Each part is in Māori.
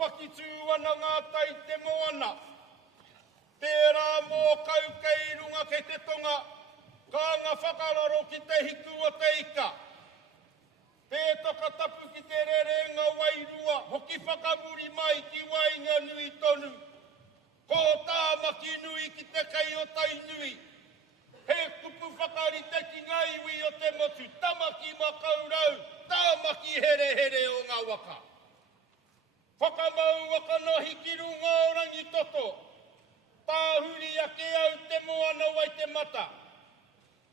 paki tūana ngā tai te moana. Tērā mō kau kei runga ke te tonga, ka ngā whakararo ki te hiku o te ika. Pētoka tapu ki te rerenga wairua, hoki whakamuri mai ki wainga nui tonu. Ko tāmaki nui ki te kei o tai nui. He kupu whakari te ki ngaiwi o te motu, tamaki makaurau, tāmaki here here o ngā waka. Whakamau waka no hikiru ngā orangi toto, tāhuri ake au te moana wai te mata.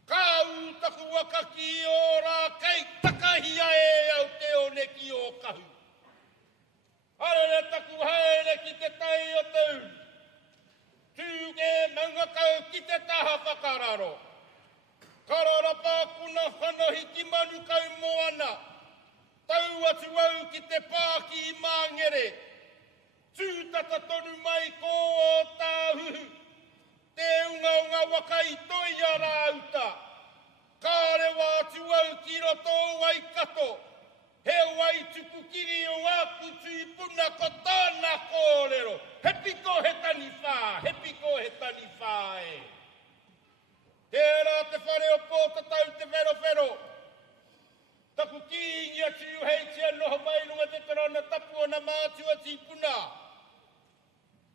Ka utaku waka ki o rā kei takahia e au te oneki o kahu. Arere taku haere ki te tai o te uru. Tūge maungakau ki te taha whakararo. Kararapa kuna whanohi ki manukau moana. Tau atu au ki te pāki i māngere. Tūtata tonu mai ko o tāhuhu. Te unga waka i toi a rauta. Kāre wā atu au ki roto wai kato. He wai tuku kiri o aku tui puna ko tāna kōrero. He piko he tani whā, he piko he tani whā e. Tērā te whare o pōta tau te wero. Taku ki ingia tiu heitia noho mai runga te tarana tapu o na mātua ti puna.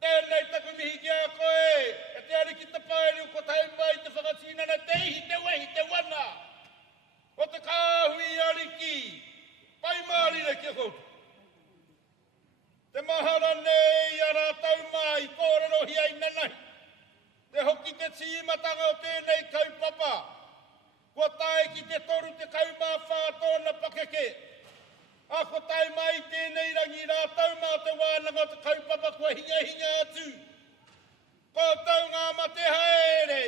Tēnei taku mihi ki a koe, e te ari ki te paeri o kotai mai te whakatinana te ihi te wehi te wana. O te kāhui ari ki. Pai mārire ki koutu. Te mahara nei a rātau mai, kōrero hi ai nanai. Te hoki te tīmatanga o tēnei kaupapa. Kua tae ki te toru te kaumā whātōna pakeke. A ko tae mai tēnei rangi rātau mā te Wānanga te kaupapa kua hinga atu. Kōtau ngā mate haere.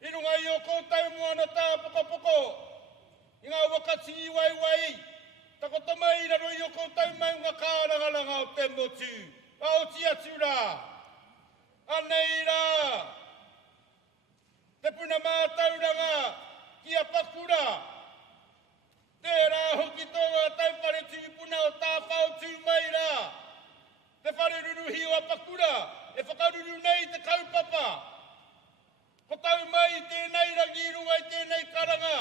I runga i o kōtau moana tā poko. I ngā wakati wai. Tako tamai raro i o kōtau maunga kārangalanga o te motu. Aotearoa. Anei rā. Te Puna Mātauranga. Kia pakura. Tērā hoki tonga tau whare tūpuna o tā whao tū mai rā. Te whare ruruhi o a pakura. E whakaruru nei te kaupapa. Ko tau mai tēnei rangi runga i tēnei karanga.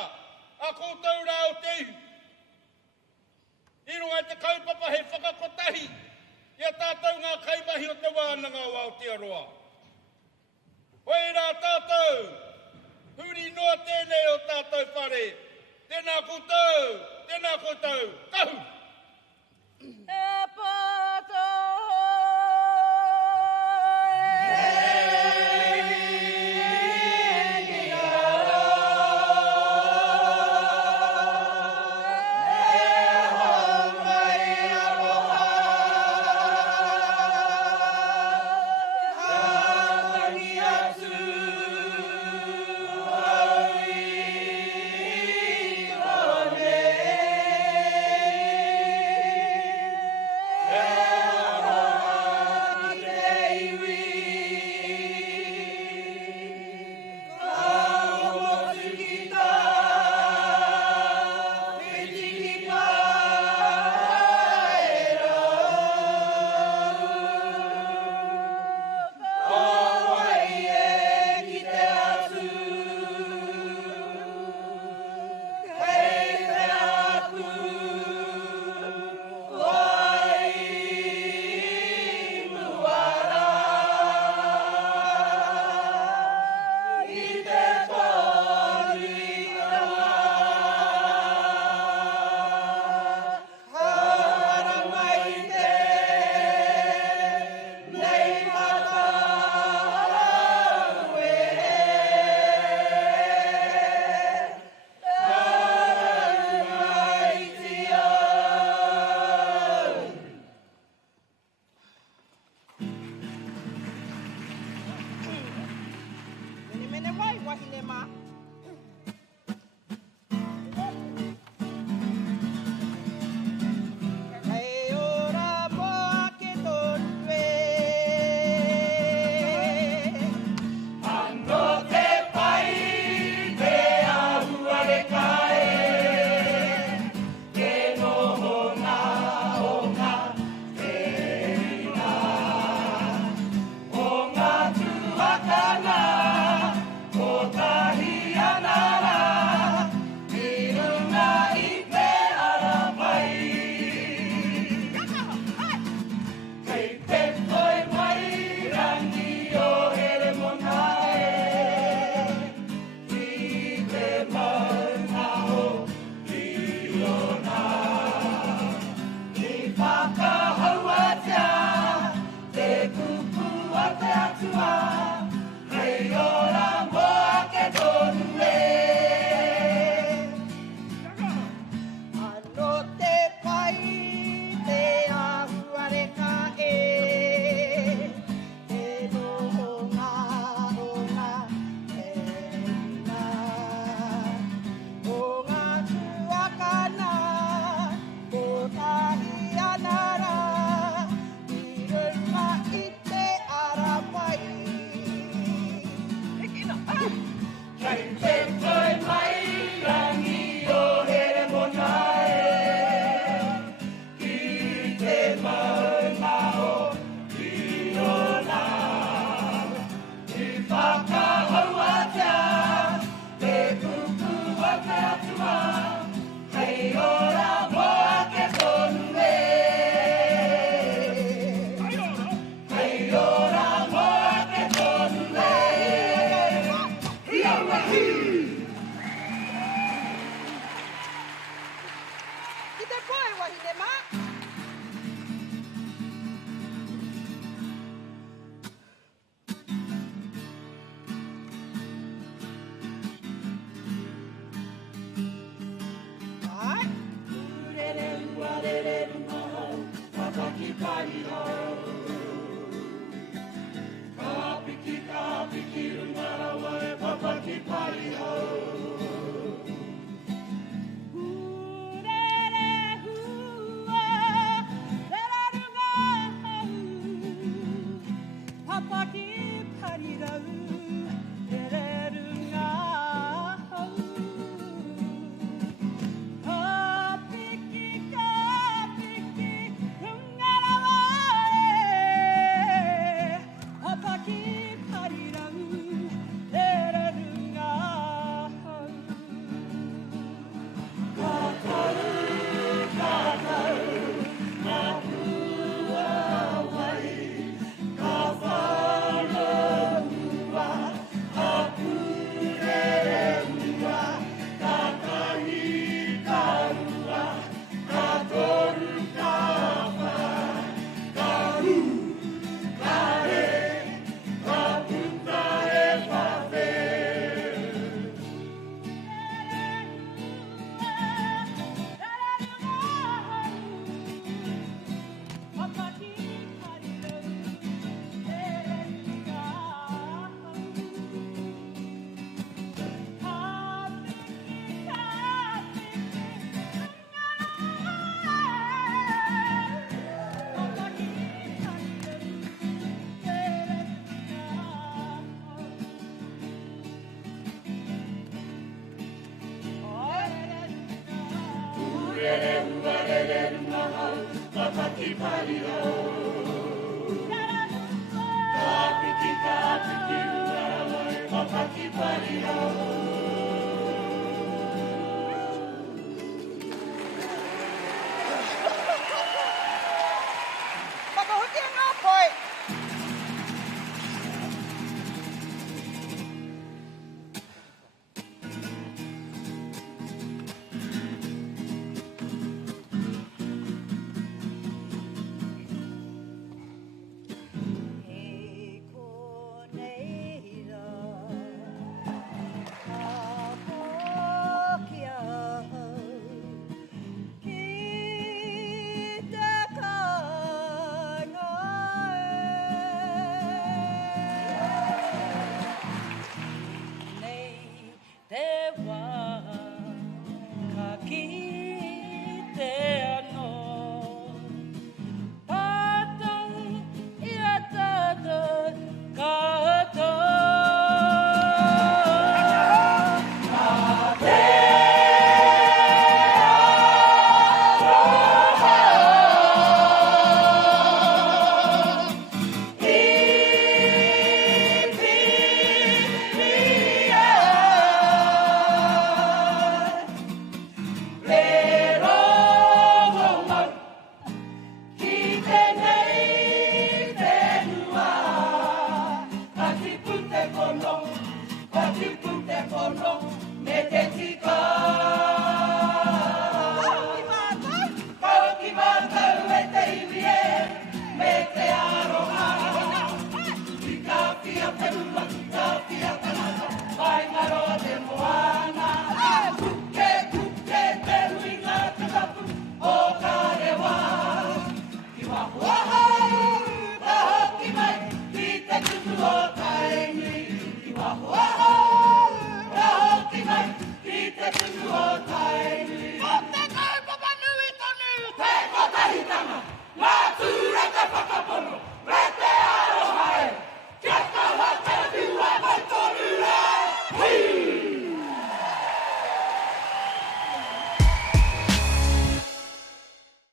A kōtau rā o tehu. I runga te kaupapa he whakakotahi. Ia tātou ngā kaimahi o te Wānanga o Aotearoa. Hoi rā tātou. Huri noa tēnei o tātou whare. Tēnā koutou. Kahu! E pato Ka piki ka piki ua wai, ka paki pari au.